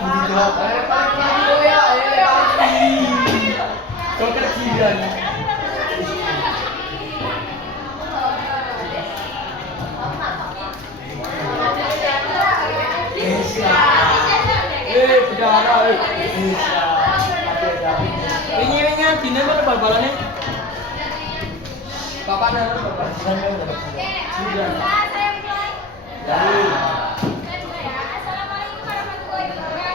Ini dina mana bal-balannya? Bapak ada bapak. Saya mulai. Dari Assalamualaikum warahmatullahi wabarakatuh.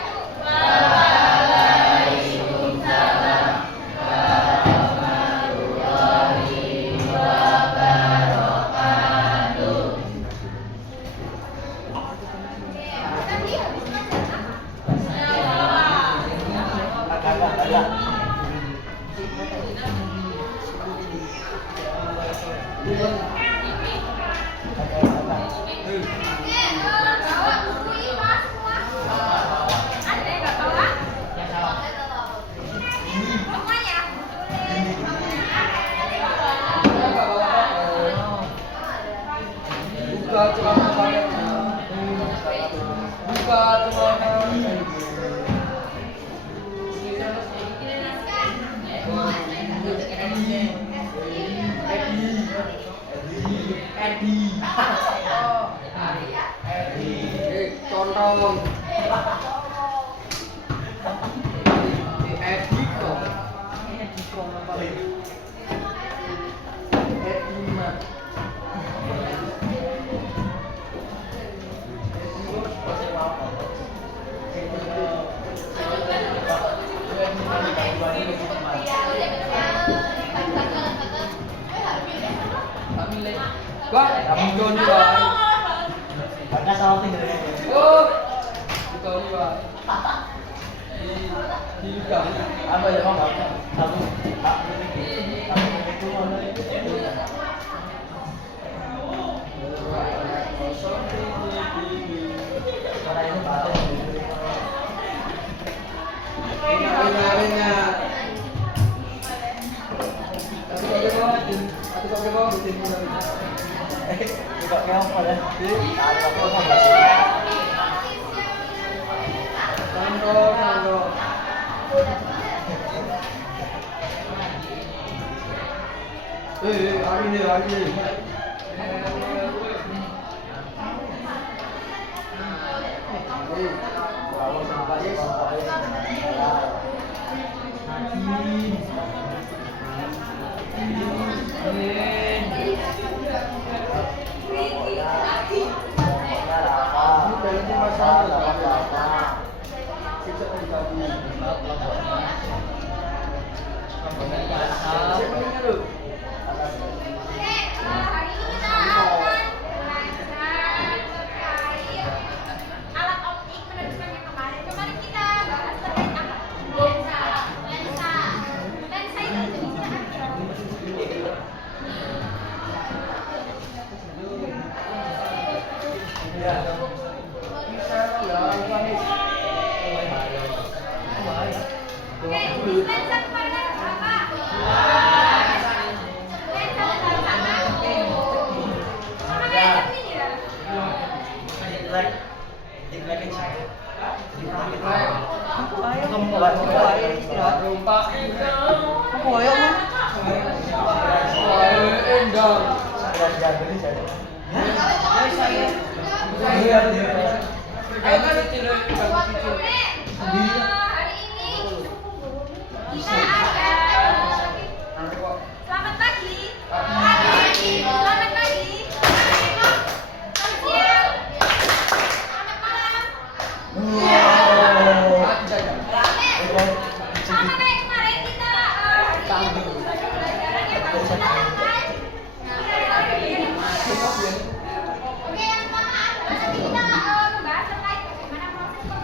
Bawa buku ini mas semua. Ada yang nggak bawa? Semuanya. buka celana paketnya. Buka celana. Condong. Wah, kamu Joni wae. Karena salah tinggal. Oh. Joni wae. Di kami. Apa ya Bang? Satu. Itu mana itu? Karena ini bahasa Tidak keong pada di ada apa masih. Sando. Hari ini. Kalau sampai Hari ini kita akan belajar terkait alat optik meneruskan yang kemarin. Kemarin kita bahas terkait apa? Lensa. Lensa itu jenisnya apa? Oke, lensa kemarin apa? Lensa besar sama. Sama kayak ini ya. Hari ini kita ada selamat pagi. Selamat pagi. Selamat siang. Selamat malam. Sama kayak kemarin kita hari ini belajar pelajaran yang harus kita lantai. Oke, yang pertama nanti kita membahas terkait bagaimana proses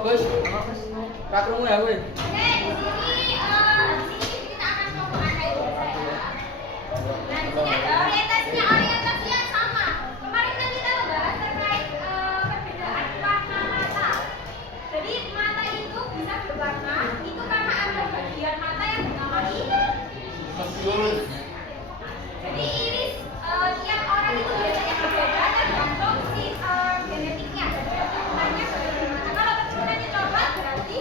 Gus. Ra krungu ya kowe. Oke, di sini kita akan ngomong kayak biasa ya. Nah, di sini ada orientasi yang sama. Kemarin kan kita membahas terkait perbedaan warna mata. Jadi mata itu bisa berwarna, itu karena ada bagian mata yang bernama iris. Jadi iris tiap orang itu biasanya berbeda tergantung si genetiknya, keturunannya bagaimana. Kalau keturunannya coklat berarti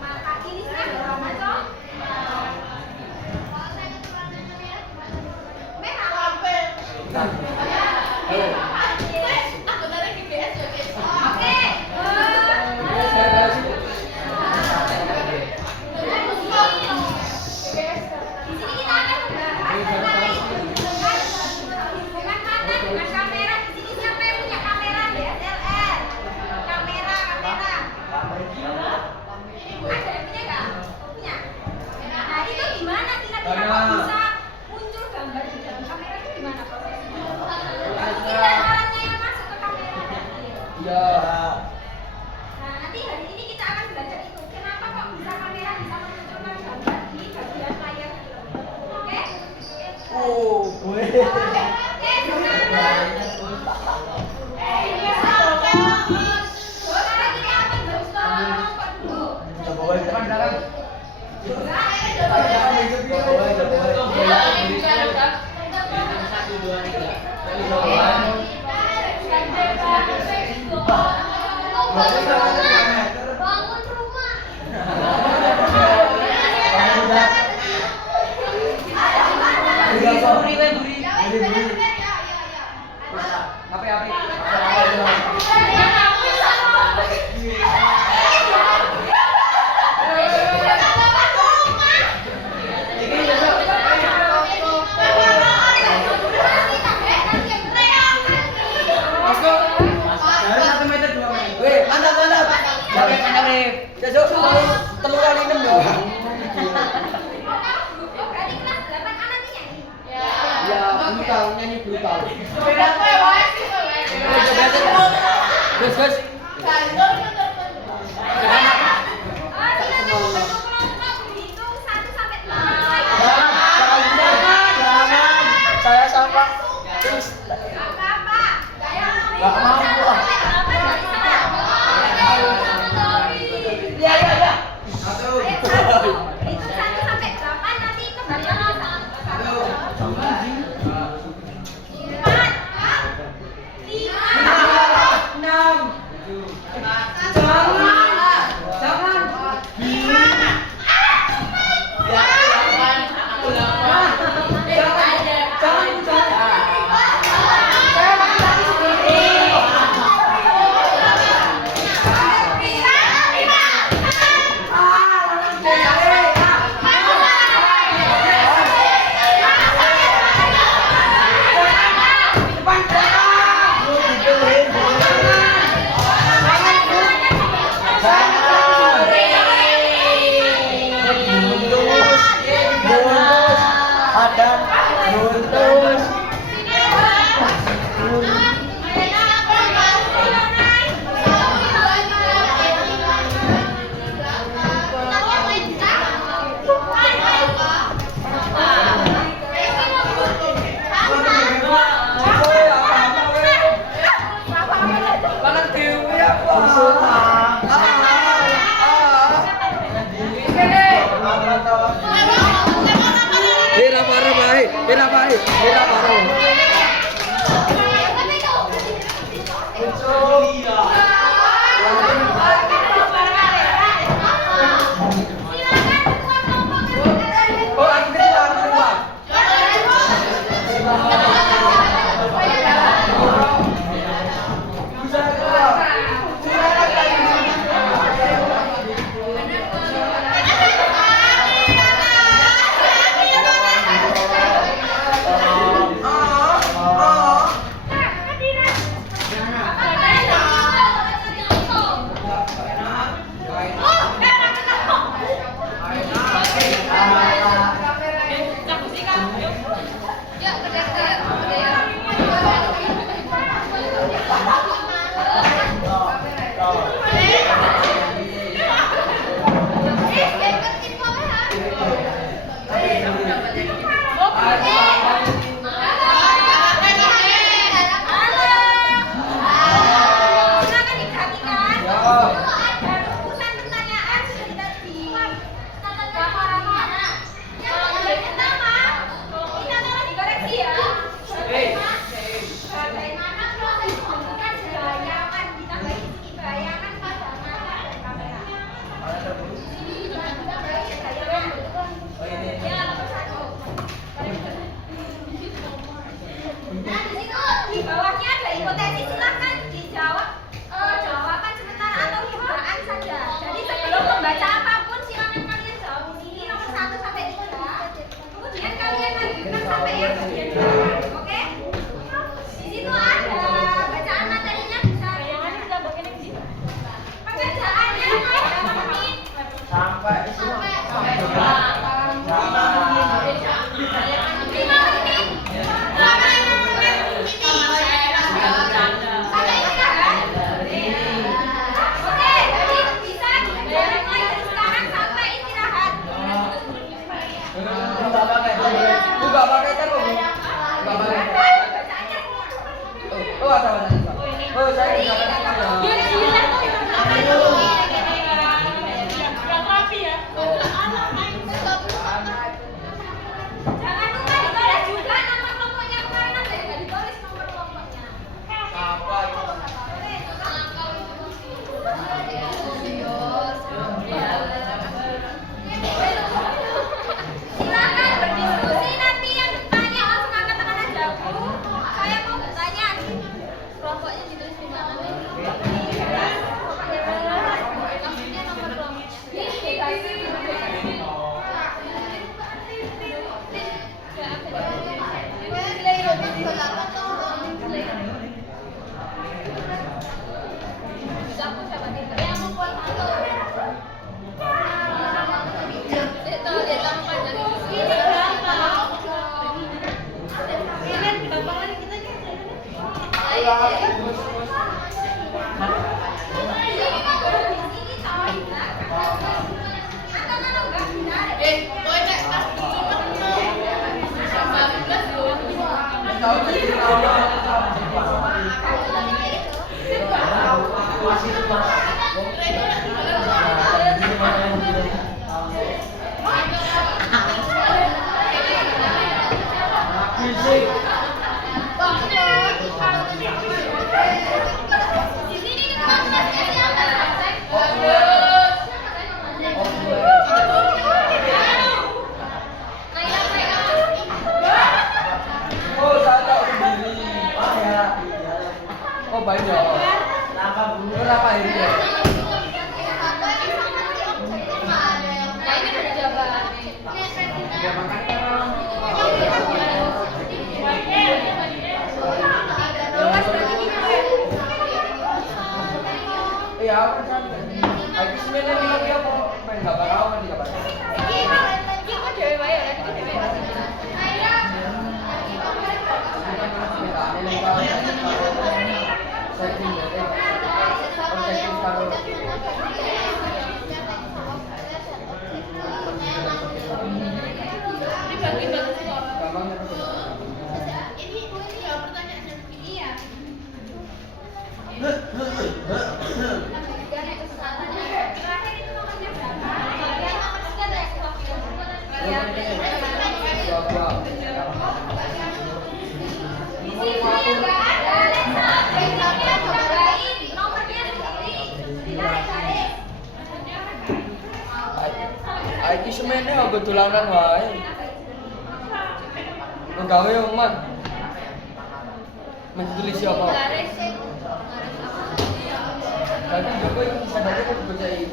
mata irisnya berwarna coklat. Merah. Aku dari GPS ya guys. Oke. Di sini kita akan membahas hubungan mata dengan kamera. Di sini siapa yang punya kamera DSLR? Kamera. Ada yang punya nggak? Punya. Nah itu gimana kira-kira kok bisa muncul gambar di dalam kamera itu gimana prosesnya? Kita orangnya yang masuk ke kamera nanti. Iya. Nah nanti hari ini kita akan belajar itu. Kenapa kok bisa kamera bisa memunculkan gambar di bagian layar film? Oke? Wih. Oke, sekarang. Sekarang kita akan berkelompok dulu. Coba aja. Pandangan. Bangun rumah. Api. Weh, mantap. Sampai kamera. Jajok telur kali 6 yo. Berarti kelas 8 anaknya nyanyi? Ya, brutal, nyanyi brutal. Gus. Berhitung 1 sampai 8. Jangan. Saya sama. Apa? Nggak mampu, ah. Iya. Ayat 1. Hitung 1 sampai 8 nanti kembali ke 1. 4, 5 Silakan diperhatikan. Ada rumusan pertanyaan sudah kita buat. Kalau yang pertama, kita tolong dikoreksi ya. Bagaimana proses pembentukan bayangan ditambah segi bayangan pada mata dan kamera? Ya, nomor 1. Nah, di situ di bawahnya ada hipotesis, silahkan dijawab jawaban sementara atau dugaan saja. Jadi sebelum membaca apapun silakan kalian jawab di sini nomor 1 sampai 3. Kemudian kalian lanjutkan sampai yang bagian belakang. Oke? Di situ ada bacaan materinya bisa. Pengerjaannya berapa menit? Sampai 5 menit. Sampai istirahat. Oke, jadi bisa dikerjakan mulai dari sekarang sampai istirahat. Buka pakai tempo, Bu. Buka pakai. Bacaannya semua. Oh, ada. Oh, saya bisa pakai. Jangan lupa ditulis juga nama kelompoknya kemarin ada yang nggak ditulis nomor kelompoknya. Silakan berdiskusi, nanti yang bertanya langsung angkat tangan aja, Bu. Saya mau bertanya. Kelompoknya ditulis di mana? Maksudnya nomor kelompoknya. Di sini kelasnya siapa? Oh, saya tahu sendiri. Oh, baik ya. Kenapa ini ya? Iya, aku kan. Aku sebenarnya bilang dia mau main gambar awan di gambar. Iki semene aku dolanan wae. Gawe omah. Menulis apa? Tadi Joko yang sadar kok bocah iki.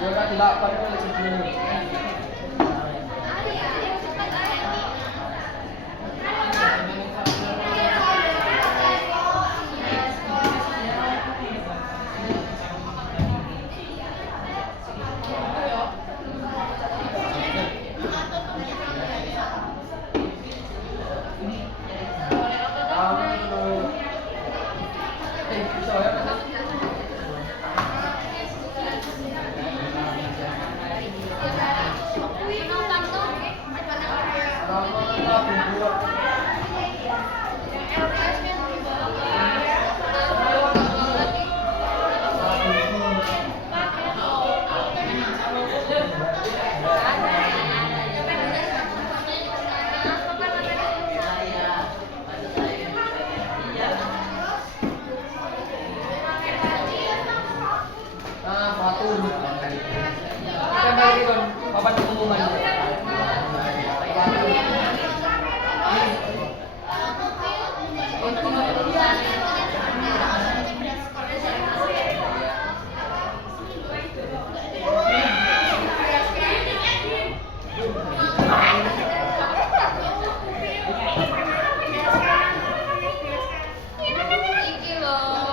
Bola tidak pada kecil. Kita balik kon papan pengumuman. Iki loh.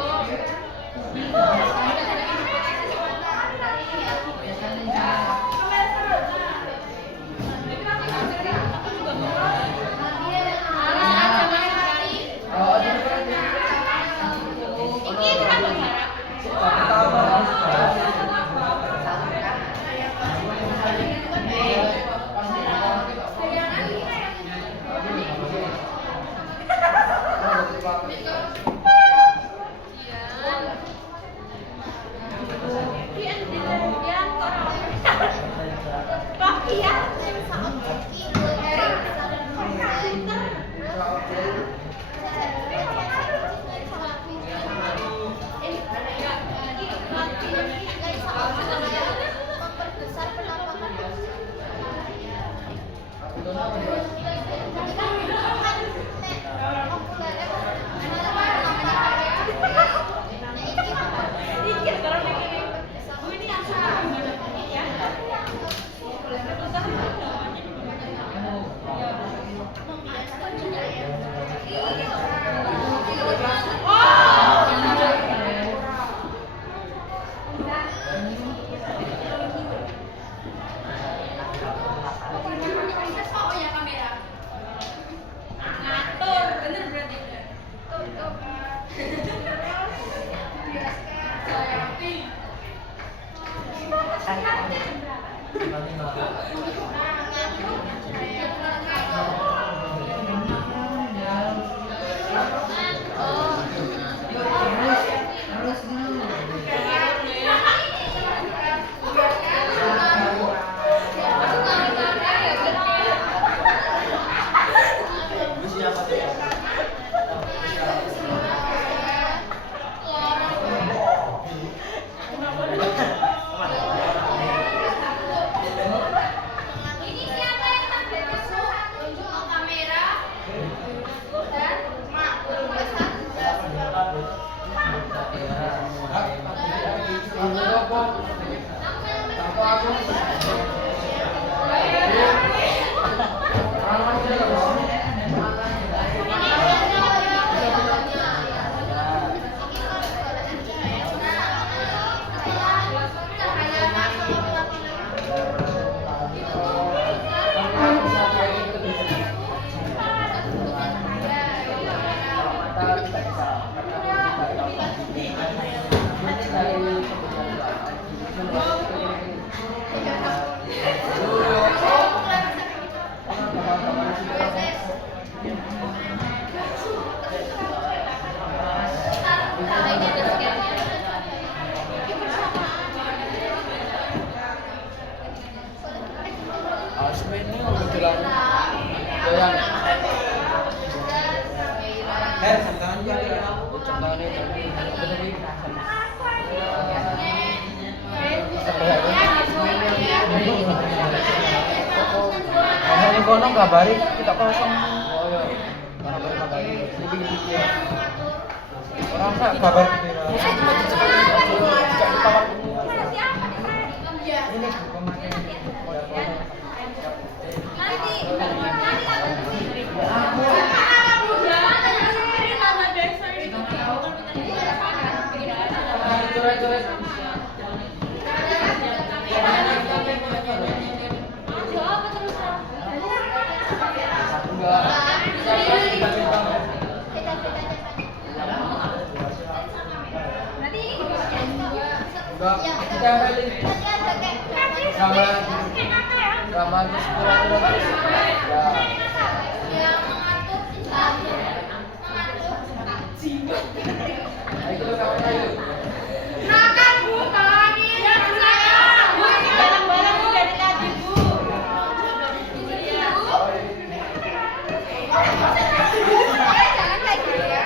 Kono kabari kita kosong. Oh iya. Kabari. Orang sak kabar gitu. coret. Jawab terus. Enggak. Berarti ini dibacain dua. Enggak. Kita tempelin. Sama sama terus pura-pura terus. Ya. Yang mengatur Ayo kita kapan ayo. Makan Bu, tolongin saya. Bu, ini barang-barang Bu dari tadi Bu. Jangan kayak gitu ya.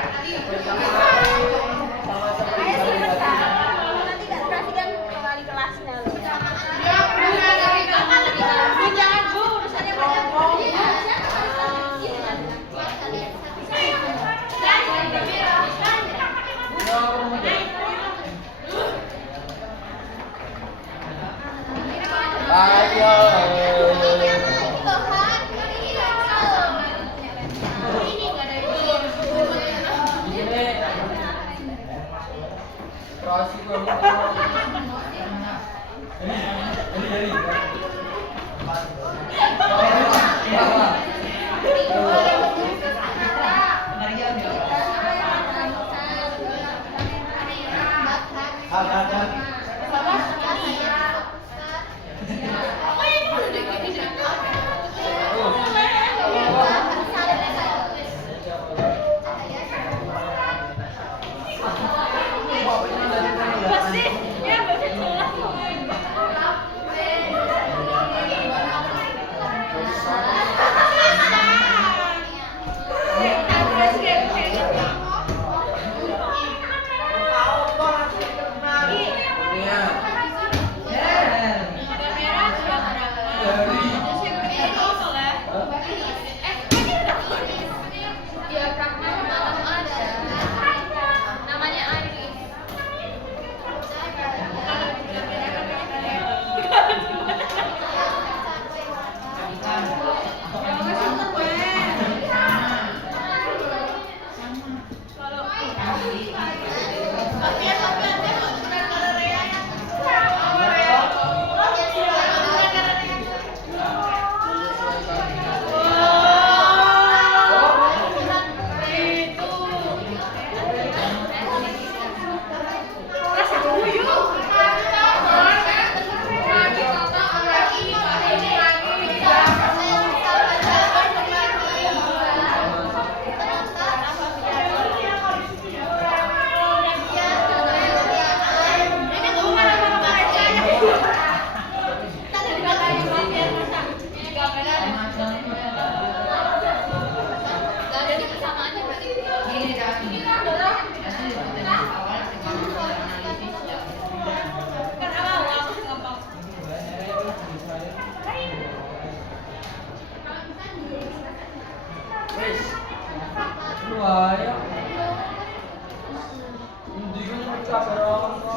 Ayo sebentar. Nanti gak perhatikan kembali kelasnya loh. Ya, Bu, jangan Bu, urusannya banyak Bu. Ayo. Ini Rasi kalau ini dari Ada. Namanya Aris. Ayo. Hindi ko naman kaperawan ko.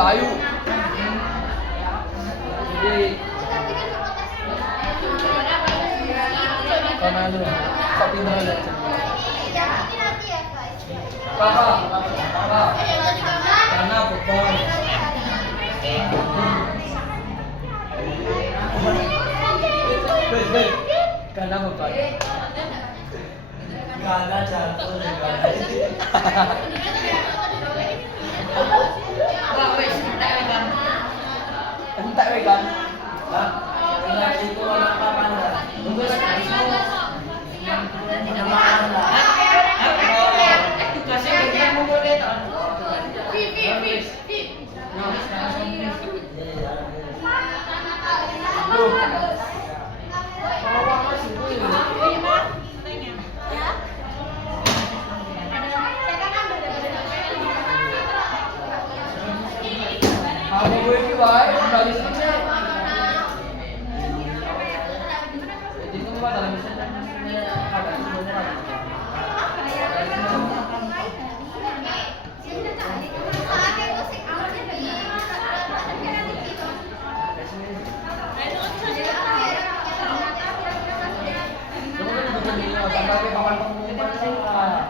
Ayo. Jadi karena lu tapi nanti ya guys. Apa? Karena beban. Karena beban. Karena jatuh juga. Entek wae kan. Hah? Enggak itu anak papan enggak? Bagus. Papan enggak? Edukasi yang ngumpul kita. Kamu gue ini wae dari sini. Jadi kamu dalam bisa ada semuanya. Sampai papan pengumuman lah.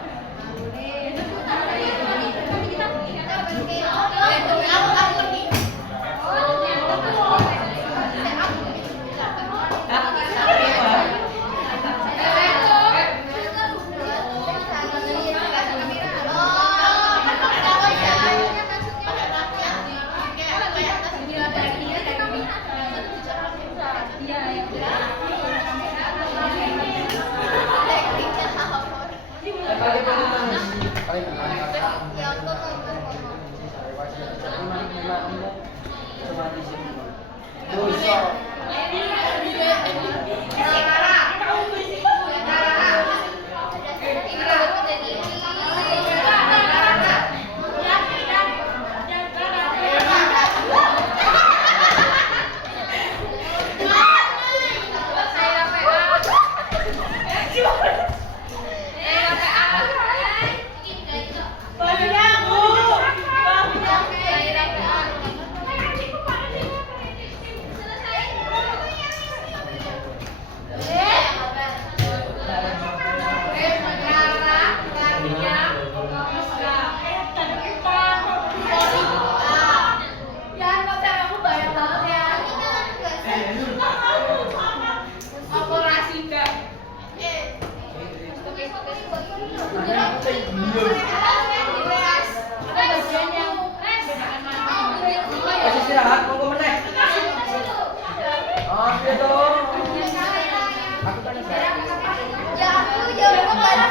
Istirahat, mau meneh. Oh, iya dong. Aku tadi Ya aku jauh ke barat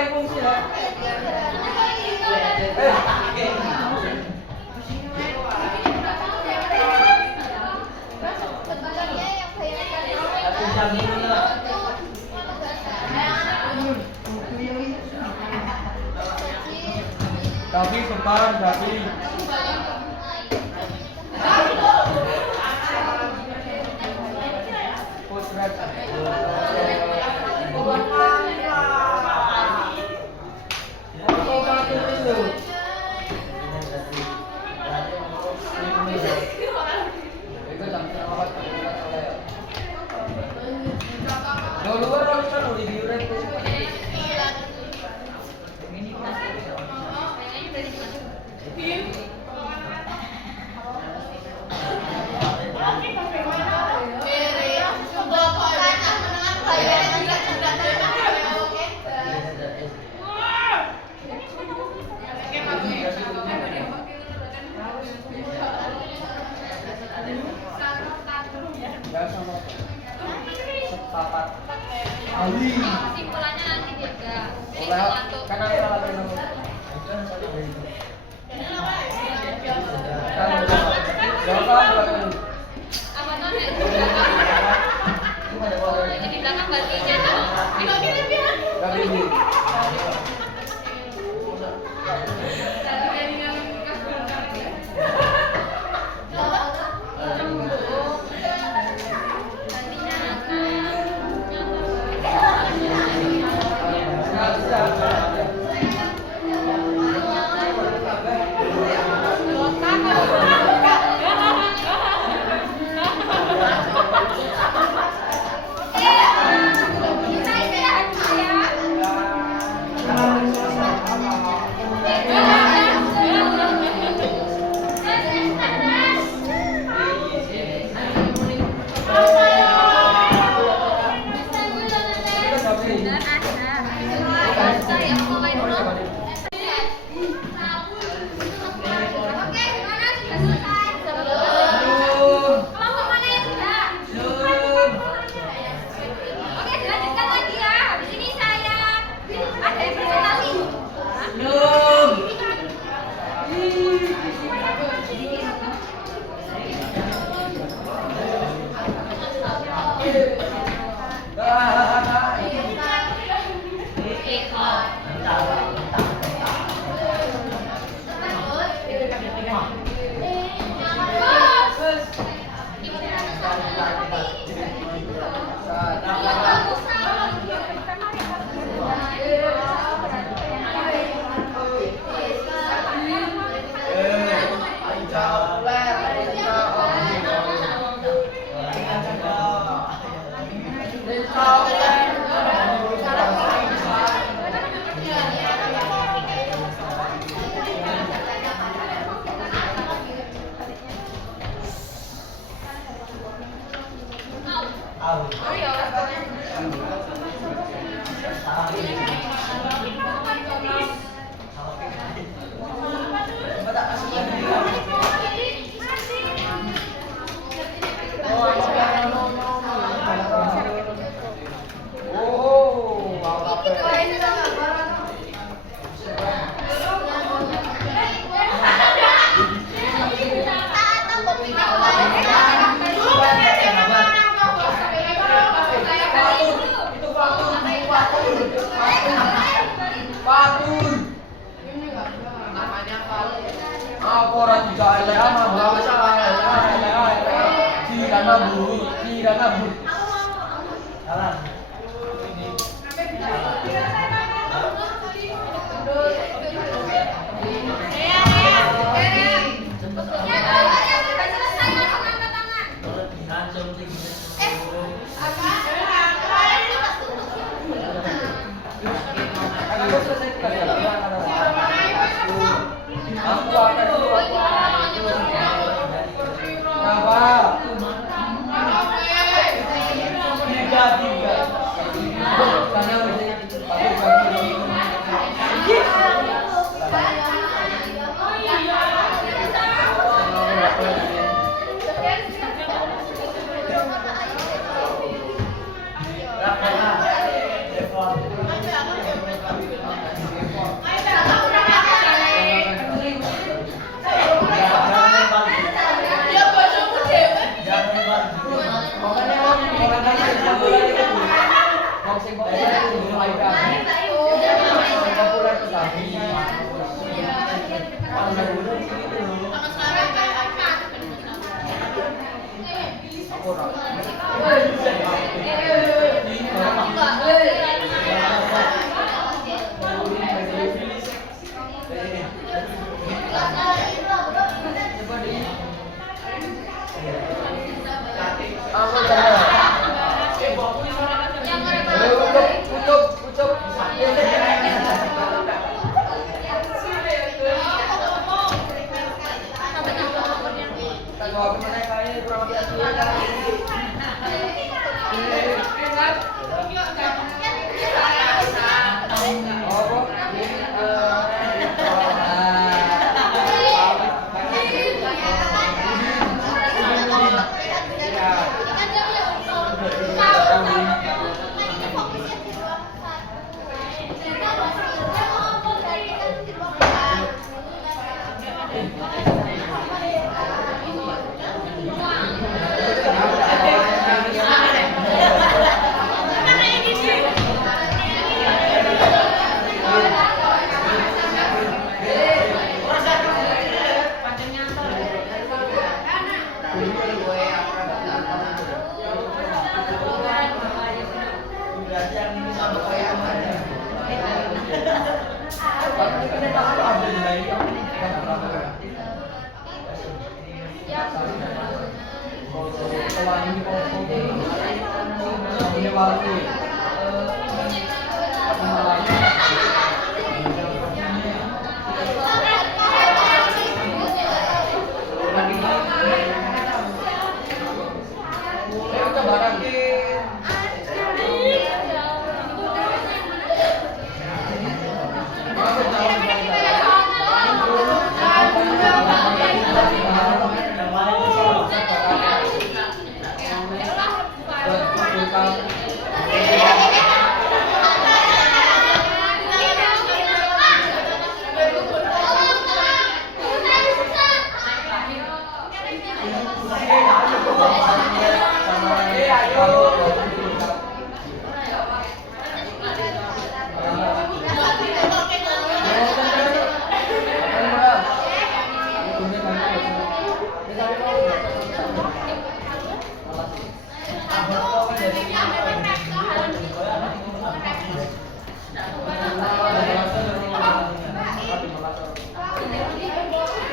paling fungsi ya. Tapi depan, tapi potret. Ali. Kesimpulannya nanti juga. Karena kita lagi Apa namanya? Jadi belakang berarti jatuh.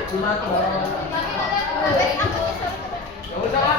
Cuma tuh. Ya udah kan.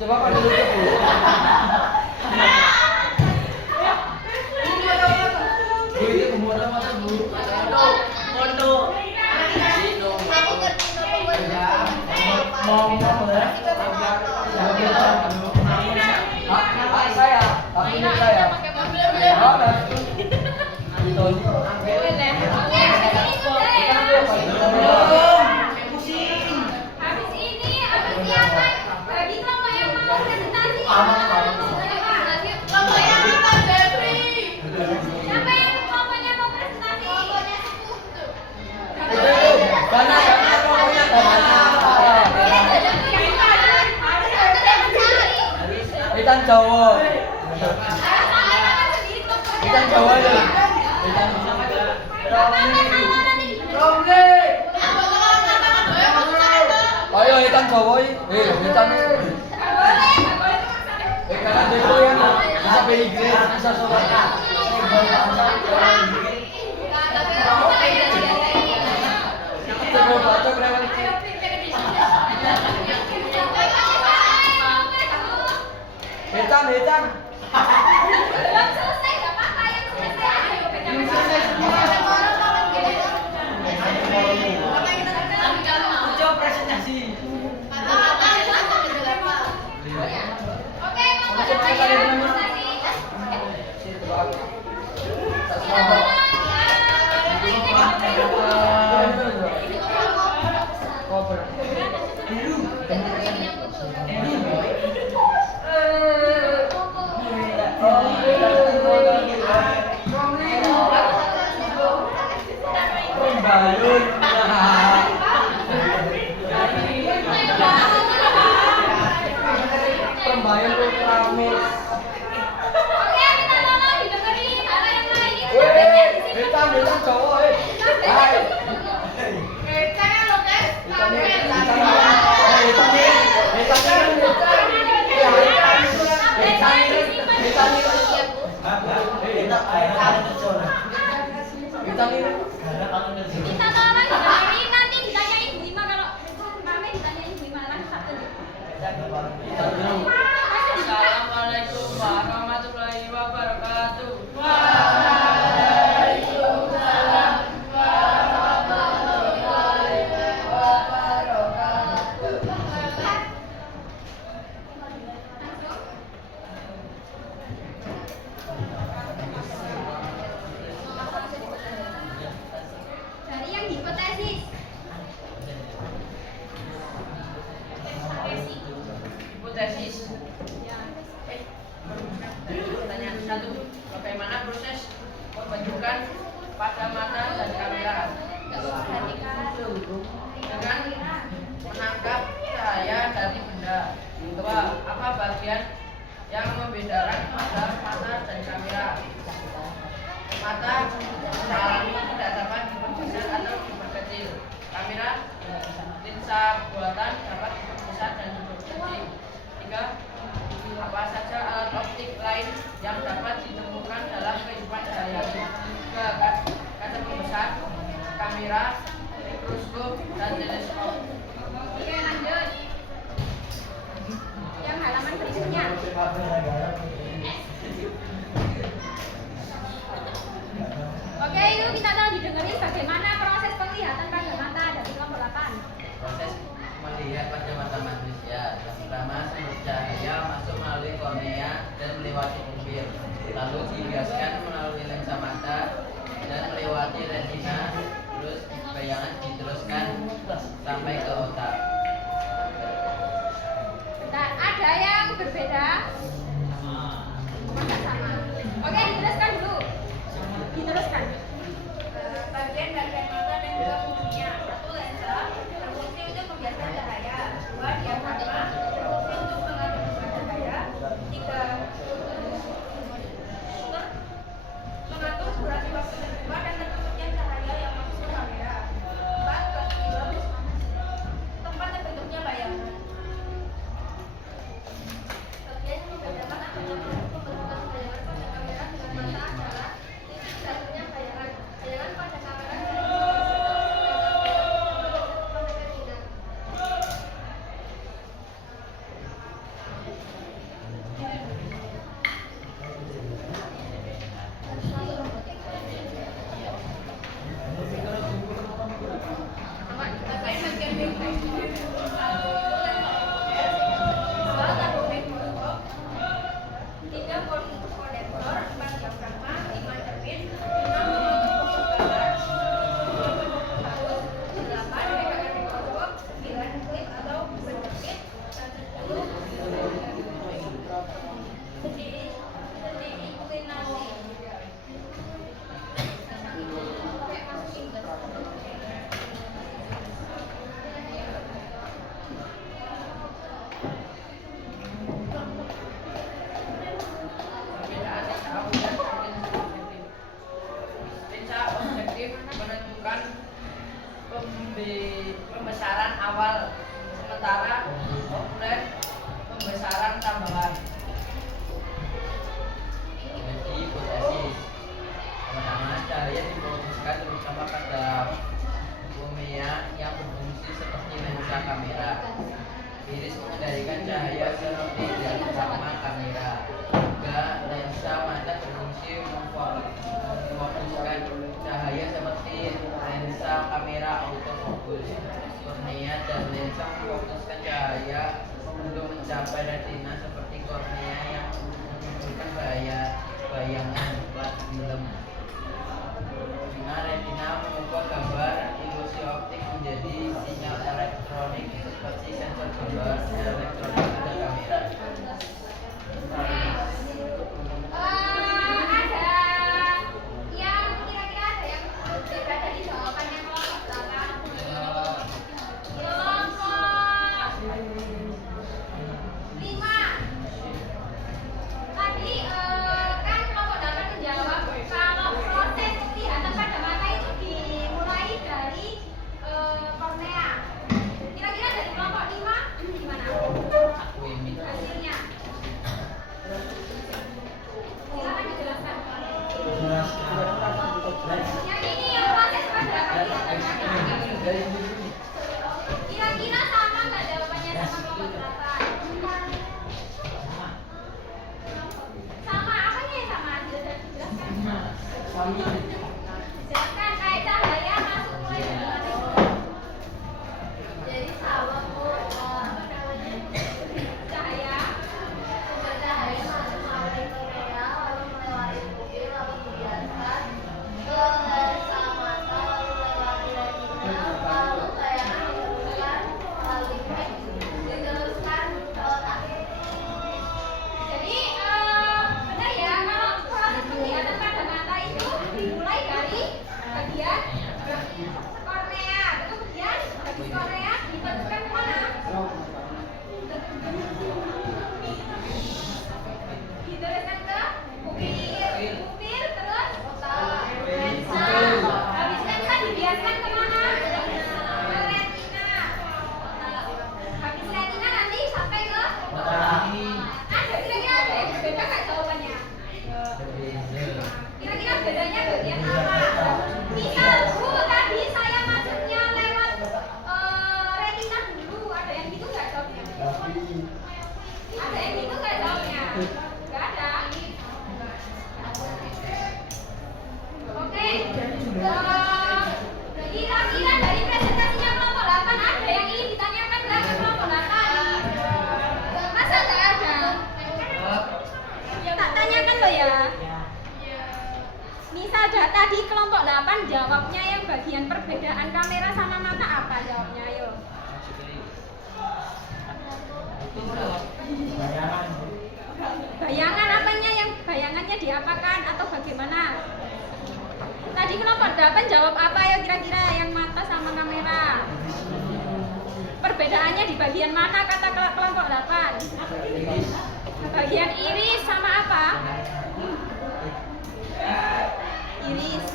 Coba pada dulu dulu. Bu itu umur apa Bu? Mondo. Mau boleh? Saya, tapi saya. Habis ini ada kegiatan bagi kelompok yang mau presentasi. Kelompok yang apa, Jeffrey? Siapa yang kelompoknya mau presentasi? Kelompoknya Karena kelompoknya Jawa. Tangan sendiri kok. Hitam Jawa ya. Hitam Ayo hitam Jawa iki. Hitam. Karena dia tuh yang bisa PIG, bisa soalnya. Coba baca berapa nih? Hitam. Belum selesai, nggak apa-apa yang selesai. Coba presentasi. Oke, mau presentasi. Pembayar Pramis. Oke, minta tolong didengerin. Ada yang lain ini. Hitam Jawa, Hai. Jangan lo guys. Minta tolong didengerin, nanti ditanyain Bu Ima kalau Mame ditanyain Bu Ima langsung satu. Assalamualaikum warahmatullahi wabarakatuh. Dari yang hipotesis. Hipotesis. Pertanyaan 1. Bagaimana proses pembentukan pada mata dan kamera? Dengan menangkap cahaya dari benda. 2. Apa bagian yang membedakan mata dan kamera? Mata alami tidak dapat diperbesar atau diperkecil. Kamera lensa buatan dapat diperbesar dan diperkecil. 3. Apa saja alat optik lain yang dapat ditemukan dalam kehidupan sehari-hari? 3. Kaca pembesar, kamera, mikroskop, dan teleskop. Oke, lanjut. Yang halaman berikutnya. Oke, yuk kita tahu didengerin bagaimana proses penglihatan pada mata dari kelompok 8. Proses melihat pada mata manusia. Yang pertama, sumber cahaya masuk melalui kornea dan melewati pupil, lalu dibiaskan melalui lensa mata dan melewati retina, terus bayangan diteruskan sampai ke otak. Nah, ada yang berbeda? Tidak sama. Oke, diteruskan dulu. Diteruskan. Bagian-bagian mata dan juga fungsinya. 1. Lensa berfungsi untuk membiaskan cahaya. 2. Diafragma berfungsi untuk mengatur cahaya. 3. Mengatur durasi waktu terbuka dan tertutupnya cahaya yang masuk ke kamera. 4. Tempat terbentuknya bayangan. Bagian yang dibedakan antara pembentukan bayangan pada kamera dengan mata adalah titik jatuhnya bayangan. Bayangan pada kamera diafragma kamera. Juga lensa mata berfungsi memfokuskan cahaya seperti lensa kamera autofocus. Kornea dan lensa memfokuskan cahaya untuk mencapai retina seperti kornea yang menunjukkan bayangan plat film. Retina mengubah gambar ilusi optik menjadi sinyal elektronik seperti sensor gambar elektronik pada kamera. Ada yang kira-kira ada yang beda dari jawabannya kelompok belakang. Kelompok 5. Tadi kan kelompok 8 menjawab kalau proses penglihatan pada mata itu dimulai dari kornea. Kira-kira dari kelompok 5 gimana? Hasilnya. Silakan dijelaskan. Yang ini yang proses pada penglihatan mata. Kira-kira sama nggak jawabannya sama kelompok 8? Sama apanya yang sama? Dijelaskan. Dijelaskan kayak cahaya masuk mulai dari mana itu? Jadi sama cahaya masuk melalui kornea lalu melewati pupil lalu dibiaskan ke lensa mata lalu melewati retina lalu bayangan diteruskan melalui diteruskan ke otak. Jadi benar ya kalau proses penglihatan pada mata itu dimulai dari bagian kornea, kemudian habis kornea diteruskan kemana? Diteruskan ke pupil terus otak, lensa. Habis lensa dibiaskan kemana? Ke retina. Habis retina nanti sampai ke otak. Ada kira-kira ada yang berbeda nggak jawabannya? Kira-kira bedanya bagian apa? Misal Bu, tadi saya masuknya lewat retina dulu, ada yang gitu nggak jawabnya? Ada yang gitu nggak jawabnya? Nggak ada. Oke. Kira-kira dari presentasinya kelompok 8 ada yang ingin ditanyakan nggak ke kelompok 8? Masa nggak ada? Tak tanyakan loh ya. Misal tadi kelompok 8 jawabnya yang bagian perbedaan kamera sama mata apa jawabnya? Ayo. Bayangan apanya yang bayangannya diapakan atau bagaimana? Tadi kelompok 8 jawab apa ya kira-kira yang mata sama kamera? Perbedaannya di bagian mana kata kelompok 8? Bagian iris sama apa? Iris.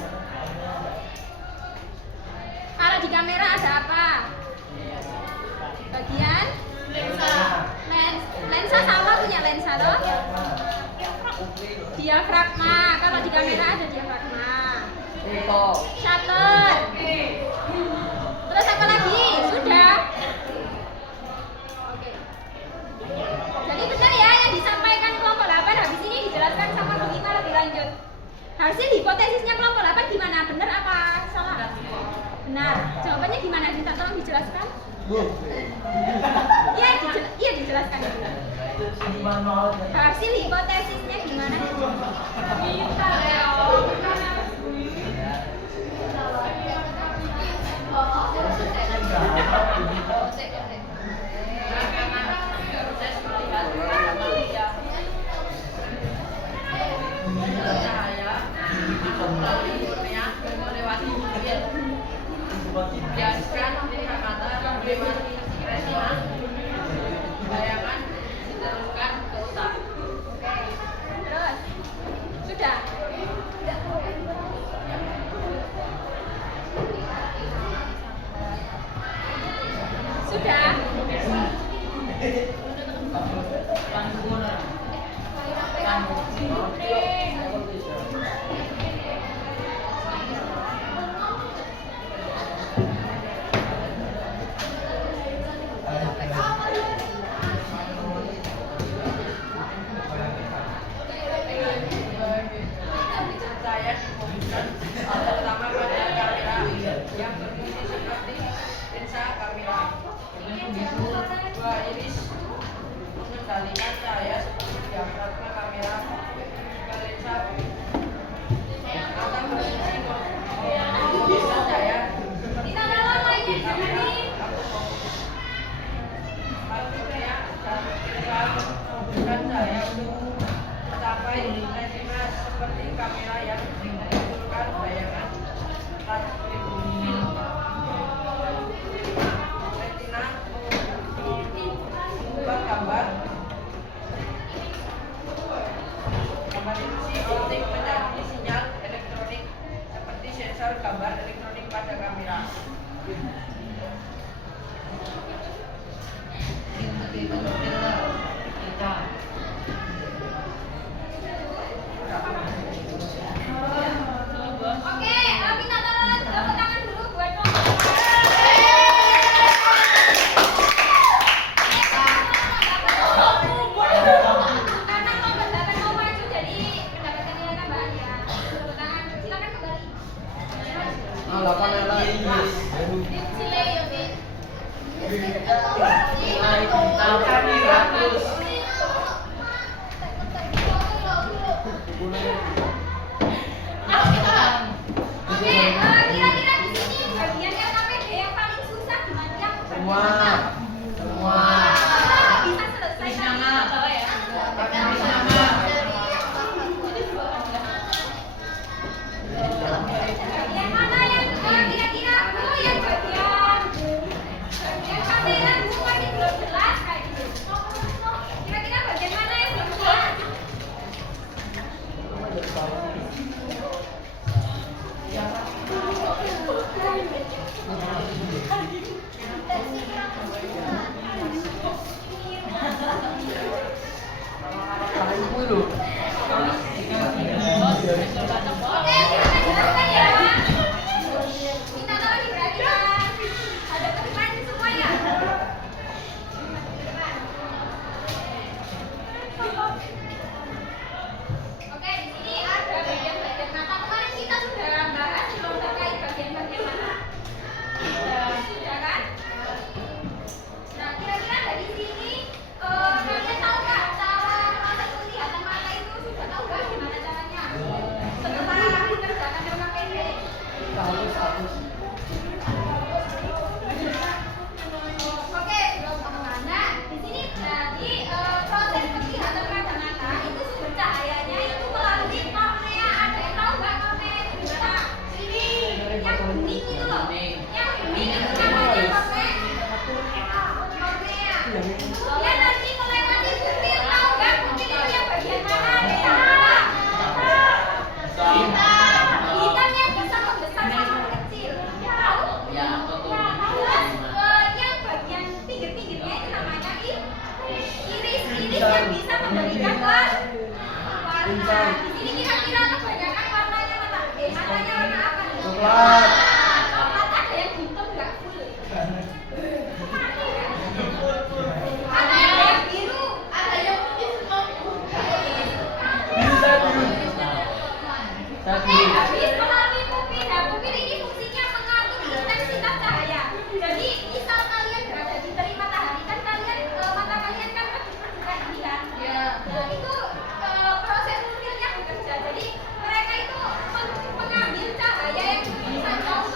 Kalau di kamera ada apa? Bagian lensa sama punya lensa loh. Diafragma. Kalau di kamera ada diafragma. Shutter. Terus apa lagi? Sudah. Oke. Jadi benar ya yang disampaikan kelompok 8 habis ini dijelaskan sama Bu Ina lebih lanjut. Hasil hipotesisnya kelompok 8 gimana? Benar apa salah? Benar. Jawabannya gimana? Minta tolong dijelaskan. Iya dijelaskan. Hasil hipotesisnya gimana? Bisa ya. Proses melihat Amalia cahaya masuk melalui kornea dan melewati pupil. Dibiaskan melihat mata melewati retina. Bayangan diteruskan ke otak. Oke. Terus. Sudah. Sudah. Nilai bintang kami 100. Oke, kira-kira di sini bagian LKPD yang paling susah di mana yang Semua. Semua. bisa selesai tadi. Bagian mana yang kira-kira yang bagian kamera semua ini belum jelas kayak gitu. Kira-kira bagian mana yang belum jelas? Oke, kita jelaskan ya. Minta tolong diperhatikan. Ada kedepan semua ya. Oke, di sini ada bagian-bagian mata. Kemarin kita sudah bahas belum terkait bagian-bagian mata. Sudah kan? Nah, kira-kira dari sini kalian tahu nggak cara proses penglihatan mata itu sudah tahu nggak gimana caranya? Setelah dikerjakan dengan pendek. Oke, belum kemana? Di sini jadi proses penglihatan kacamata itu sumber cahayanya itu melalui kornea. Ada yang tahu nggak kornea itu gimana? Ini yang kuning itu loh. Yang kuning itu namanya kornea. Kornea. Dia nanti melewati kutil, tahu nggak kutil itu yang bagian mana? Hitam yang bisa membesar sama kecil. Tahu? Ya, betul. Terus yang bagian pinggir-pinggirnya itu namanya iris. Iris yang bisa memberikan warna. Di sini kira-kira kebanyakan warnanya matanya warna apa nih? Coklat. Coklat, ada yang hitam nggak full. Ada yang biru, ada yang putih semua. Oke, habis melalui pupil. Nah, pupil ini fungsinya mengatur intensitas cahaya. Jadi, misal kalian berada di terik matahari, kan kalian mata kalian kan kedip-kedip kayak gini kan? Nah, itu proses pupilnya bekerja. Jadi, mereka itu mengambil cahaya yang bisa jauh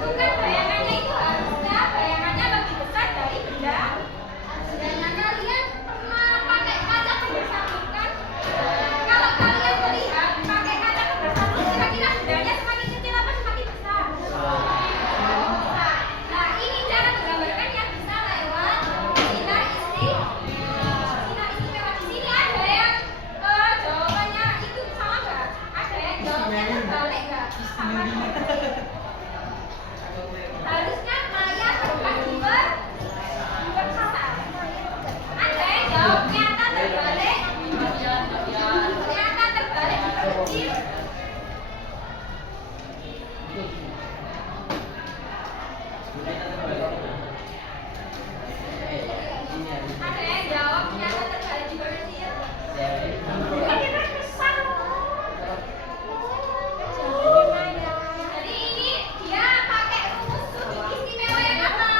Tentukan bayangannya itu harusnya bayangannya lebih besar dari benda. Dan kalian pernah pakai kaca pembesar bukan? Kalau kalian melihat pakai kaca pembesar, kira-kira bendanya semakin kecil apa semakin besar? Nah, ini cara menggambarkannya bisa lewat sinar istimewa. Di sini ada yang jawabannya itu sama nggak? Ada yang jawabnya terbalik nggak? Sama nggak? Harusnya Maya berbagi berkata. Ada yang jawab nyata terbalik. Nyata terbalik diperkecil. Ada yang jawab nyata terbalik diperkecil. Jadi ini dia pakai rumus sudut istimewa yang apa?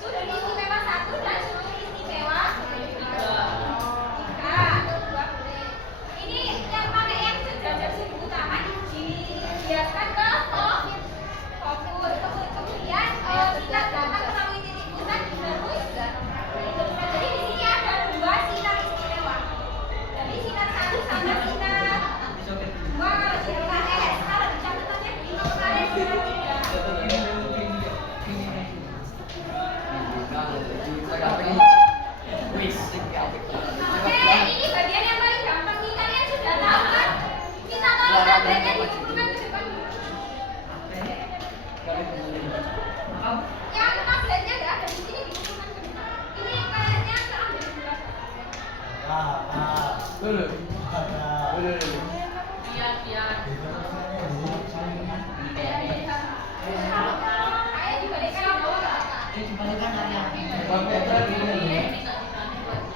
Sudut istimewa 1 dan sudut istimewa 3. Ini yang pakai yang sejajar sudut utama dihiaskan ke fokus. Kemudian sinar datang melalui titik pusat terus. Jadi di sini ada 2 sinar istimewa. Jadi sinar 1 sama sinar 2 kalau di UKS, kalau di catatannya di UKS sinar 3. Oke, ini bagian yang paling gampang nih, kalian sudah tahu kan? Kita mau tabelnya dikumpulkan ke depan dulu. Yang tabelnya nggak ada di sini dikumpulkan ke depan. Ini kayaknya keambil di belakang. Ayo dibalikan ke bawah.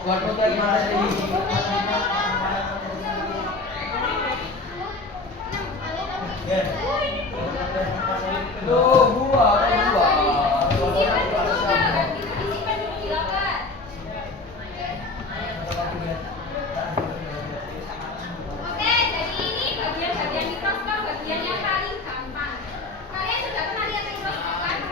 Buat foto gimana sih? Tuh, buah. Disimpan dulu kan? Itu disimpan dulu di loker. Oke, jadi ini bagian-bagian mikroskop, bagian yang paling gampang. Kalian sudah pernah lihat mikroskop kan?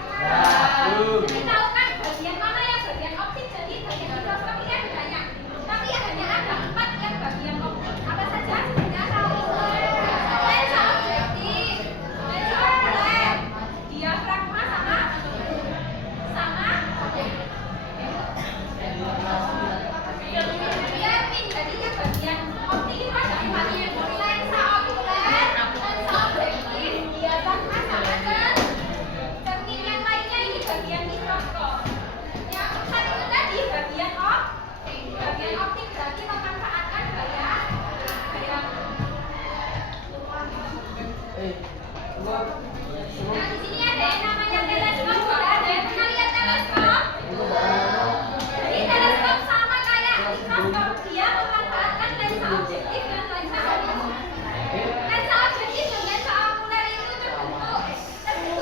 Jadi tahu kan bagian mana yang bagian optik? Jadi bagian mikroskop ini ada banyak. Tapi hanya ada 4 yang bagian optik. Apa saja? Sudah tahu. Lensa objektif, lensa okuler, diafragma sama Biarpin, jadinya bagian optik itu ada 4. Lensa okuler, lensa objektif, diafragma sama cermin. Yang lainnya ini bagian mikroskop. Yang 4 itu tadi bagian optik. Bagian optik berarti memanfaatkan gaya. Nah, di sini ada yang namanya teleskop. Sudah ada yang pernah lihat teleskop? Jadi teleskop sama kayak mikroskop, dia memanfaatkan lensa objektif dan lensa okuler. Lensa objektif dan lensa okuler itu terbentuk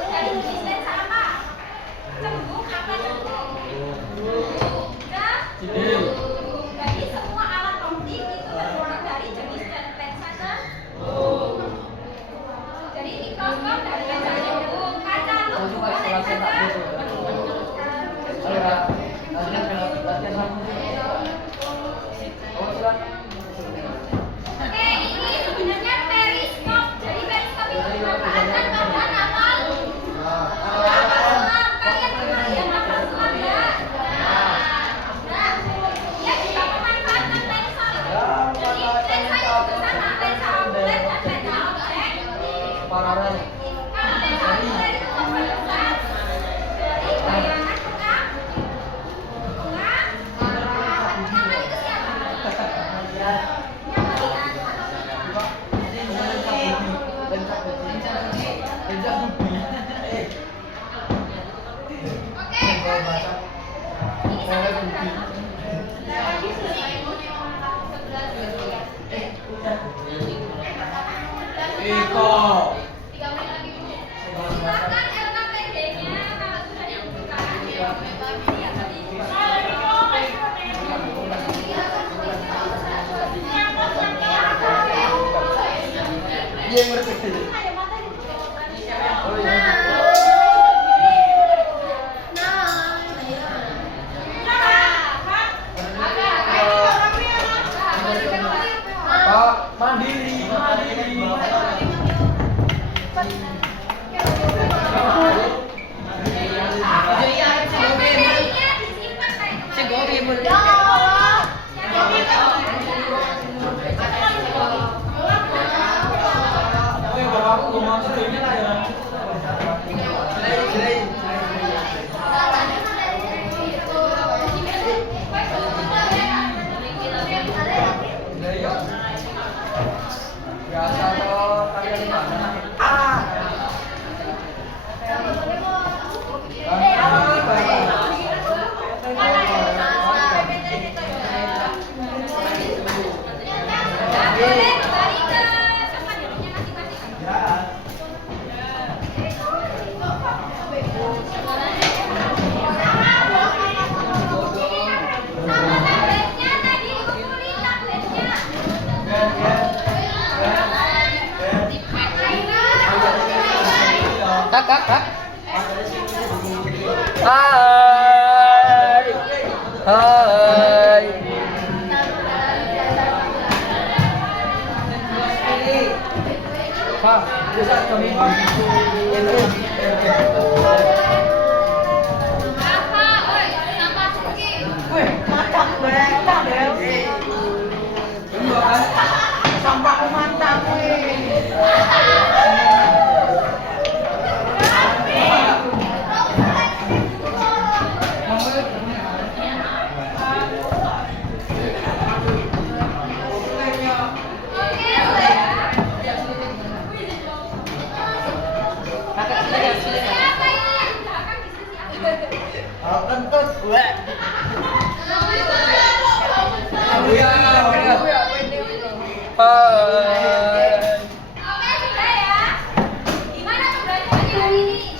dari jenis lensa apa? Cembung apa cembung? Jadi semua alat optik itu tergolong dari jenis lensa cembung. Jadi mikroskop dari lensa cembung, kaca lupa lensa cembung. Oke, ini sebenarnya periskop. Jadi periskop itu dimanfaatkan pada kapal selam. Kalian pernah lihat kapal selam nggak? Nah, dia juga memanfaatkan lensa. Jadi lensanya juga sama, lensa okuler dan lensa objektif. Paralel. Kalau lensa okuler itu memperbesar dari bayangan pengamatan itu siapa? Yang melihat. Oke, ini sama seberapa? Iko. Silahkan LKPD-nya kalau sudah dibutuhkan. Iya, ngerti. Nah, kak. Hai. Hai. Pak, bisa kami. Apa, oi, sama Suki. Wih, mantap banget Bel. Sampah mantap wih. Siapa ini yang di belakang diskusi apa? Kentut gue. Hai. Oke, sudah ya. Gimana pembelajarannya hari ini?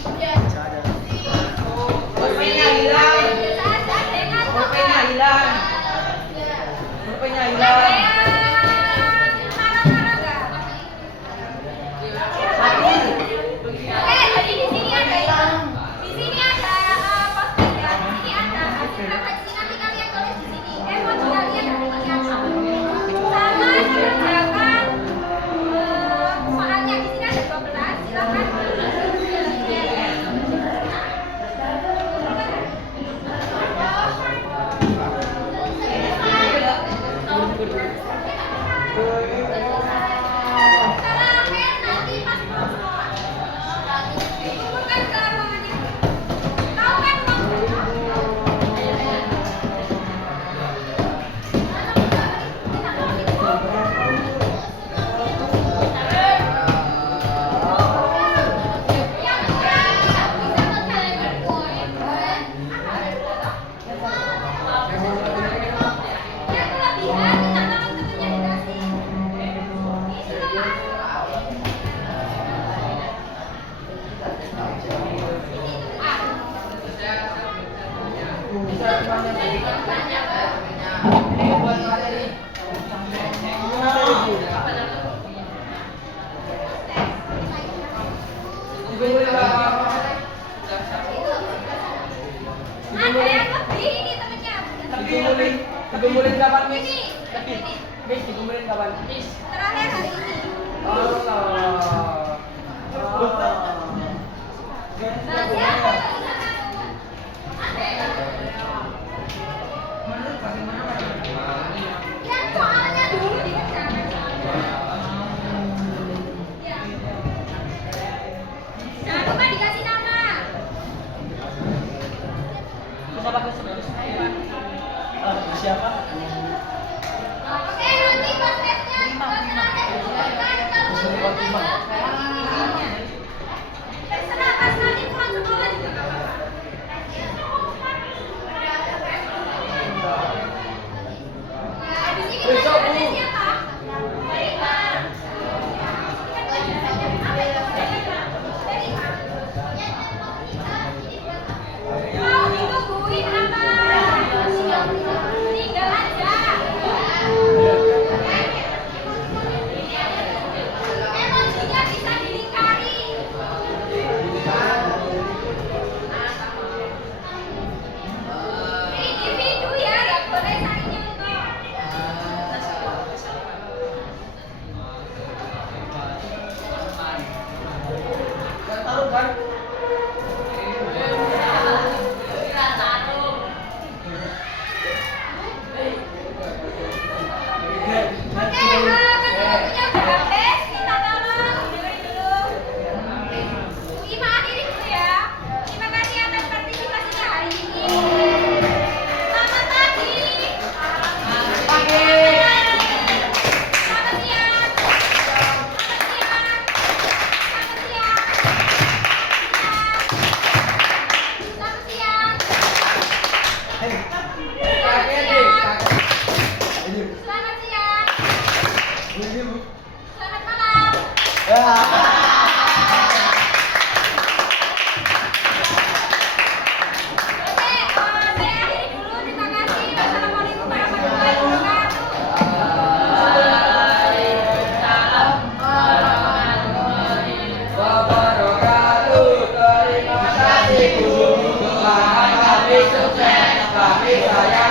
Pulpennya hilang. Biasa aja, ada yang ngantuk, Pulpennya Kak? hilang. Pulpennya Ada hilang. yang marah-marah nggak? Mati. Oke, jadi di sini ada di sini ada post-it ya. Di sini ada hasil refleksi, nanti kalian tulis di sini. Emoji kalian hari ini apa? Sama mengerjakan soalnya di sini ada 12. Silakan. Terakhir nanti pas mau sekolah. Kumpulkan ke ruangannya. Tahu kan yang kelebihan minta tolong temennya dikasih. Ini sudah ada yang lebih ini temennya. Digumulin kapan, Miss? Ini. Miss, digumulin kapan? Terakhir hari ini. Allah. Nah, siapa yang bisa yang soalnya dulu dikerjakan soalnya. Ya. Jangan lupa dikasih nama. Siapa? Oke, nanti basket-nya terakhir dibuatkan ke ruang terserah pas nanti pulang sekolah juga Kami saya